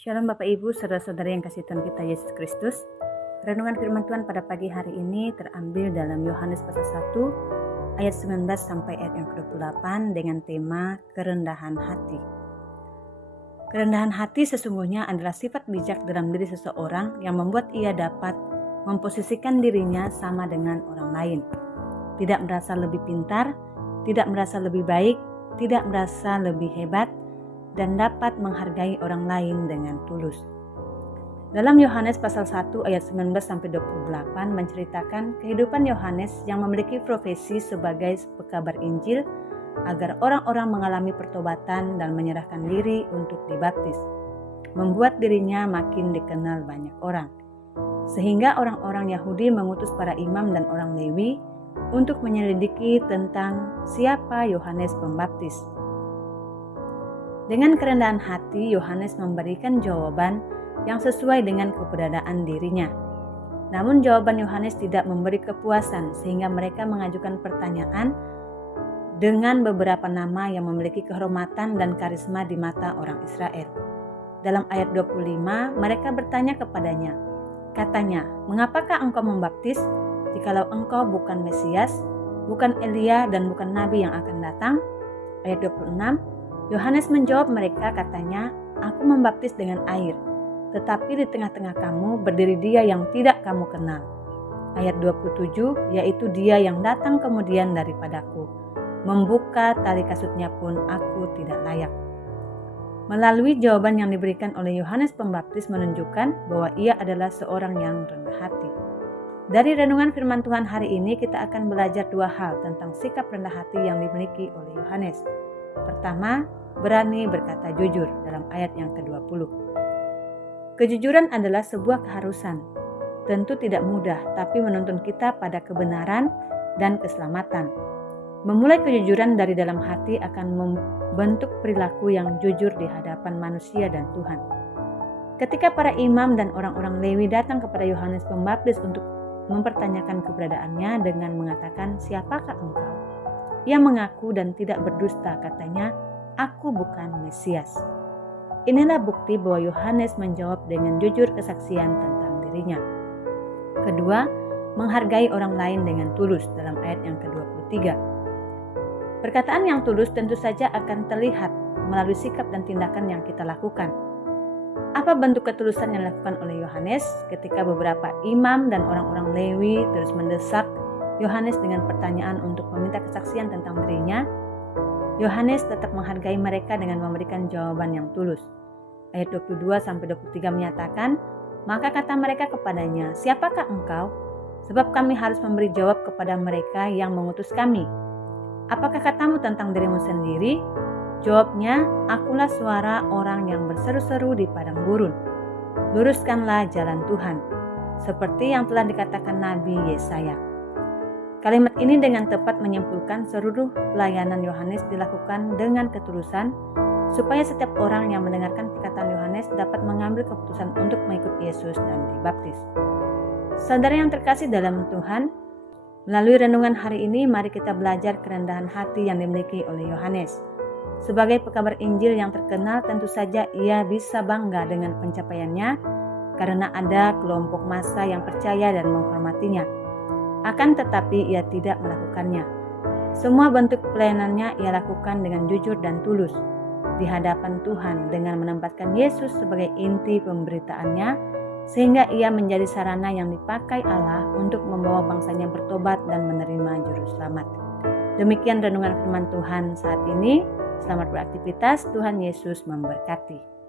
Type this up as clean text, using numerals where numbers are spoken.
Shalom Bapak Ibu, saudara-saudari yang kasih Tuhan kita Yesus Kristus. Renungan firman Tuhan pada pagi hari ini terambil dalam Yohanes pasal 1 ayat 19 sampai ayat yang ke-28 dengan tema kerendahan hati. Kerendahan hati sesungguhnya adalah sifat bijak dalam diri seseorang yang membuat ia dapat memposisikan dirinya sama dengan orang lain. Tidak merasa lebih pintar, tidak merasa lebih baik, tidak merasa lebih hebat, dan dapat menghargai orang lain dengan tulus. Dalam Yohanes pasal 1 ayat 19 sampai 28 menceritakan kehidupan Yohanes yang memiliki profesi sebagai pekabar Injil agar orang-orang mengalami pertobatan dan menyerahkan diri untuk dibaptis, membuat dirinya makin dikenal banyak orang. Sehingga orang-orang Yahudi mengutus para imam dan orang Lewi untuk menyelidiki tentang siapa Yohanes Pembaptis. Dengan kerendahan hati, Yohanes memberikan jawaban yang sesuai dengan keberadaan dirinya. Namun jawaban Yohanes tidak memberi kepuasan sehingga mereka mengajukan pertanyaan dengan beberapa nama yang memiliki kehormatan dan karisma di mata orang Israel. Dalam ayat 25, mereka bertanya kepadanya, katanya, "Mengapakah engkau membaptis jikalau engkau bukan Mesias, bukan Elia dan bukan Nabi yang akan datang?" Ayat 26, Yohanes menjawab mereka, katanya, "Aku membaptis dengan air, tetapi di tengah-tengah kamu berdiri dia yang tidak kamu kenal." Ayat 27, yaitu dia yang datang kemudian daripadaku. Membuka tali kasutnya pun aku tidak layak. Melalui jawaban yang diberikan oleh Yohanes Pembaptis menunjukkan bahwa ia adalah seorang yang rendah hati. Dari renungan firman Tuhan hari ini kita akan belajar dua hal tentang sikap rendah hati yang dimiliki oleh Yohanes. Pertama, berani berkata jujur dalam ayat yang ke-20. Kejujuran adalah sebuah keharusan. Tentu tidak mudah, tapi menuntun kita pada kebenaran dan keselamatan. Memulai kejujuran dari dalam hati akan membentuk perilaku yang jujur di hadapan manusia dan Tuhan. Ketika para imam dan orang-orang Lewi datang kepada Yohanes Pembaptis untuk mempertanyakan keberadaannya dengan mengatakan, "Siapakah engkau?" Ia mengaku dan tidak berdusta, katanya, "Aku bukan Mesias." Inilah bukti bahwa Yohanes menjawab dengan jujur kesaksian tentang dirinya. Kedua, menghargai orang lain dengan tulus dalam ayat yang ke-23. Perkataan yang tulus tentu saja akan terlihat melalui sikap dan tindakan yang kita lakukan. Apa bentuk ketulusan yang dilakukan oleh Yohanes ketika beberapa imam dan orang-orang Lewi terus mendesak Yohanes dengan pertanyaan untuk meminta kesaksian tentang dirinya? Yohanes tetap menghargai mereka dengan memberikan jawaban yang tulus. Ayat 22-23 menyatakan, "Maka kata mereka kepadanya, 'Siapakah engkau? Sebab kami harus memberi jawab kepada mereka yang mengutus kami. Apakah katamu tentang dirimu sendiri?' Jawabnya, 'Akulah suara orang yang berseru-seru di padang gurun. Luruskanlah jalan Tuhan,' seperti yang telah dikatakan Nabi Yesaya." Kalimat ini dengan tepat menyimpulkan seluruh pelayanan Yohanes dilakukan dengan ketulusan, supaya setiap orang yang mendengarkan perkataan Yohanes dapat mengambil keputusan untuk mengikut Yesus dan dibaptis. Saudara yang terkasih dalam Tuhan, melalui renungan hari ini mari kita belajar kerendahan hati yang dimiliki oleh Yohanes. Sebagai pekabar Injil yang terkenal, tentu saja ia bisa bangga dengan pencapaiannya karena ada kelompok massa yang percaya dan menghormatinya. Akan tetapi ia tidak melakukannya. Semua bentuk pelayanannya ia lakukan dengan jujur dan tulus di hadapan Tuhan dengan menempatkan Yesus sebagai inti pemberitaannya, sehingga ia menjadi sarana yang dipakai Allah untuk membawa bangsanya bertobat dan menerima juru selamat. Demikian renungan firman Tuhan saat ini. Selamat beraktivitas, Tuhan Yesus memberkati.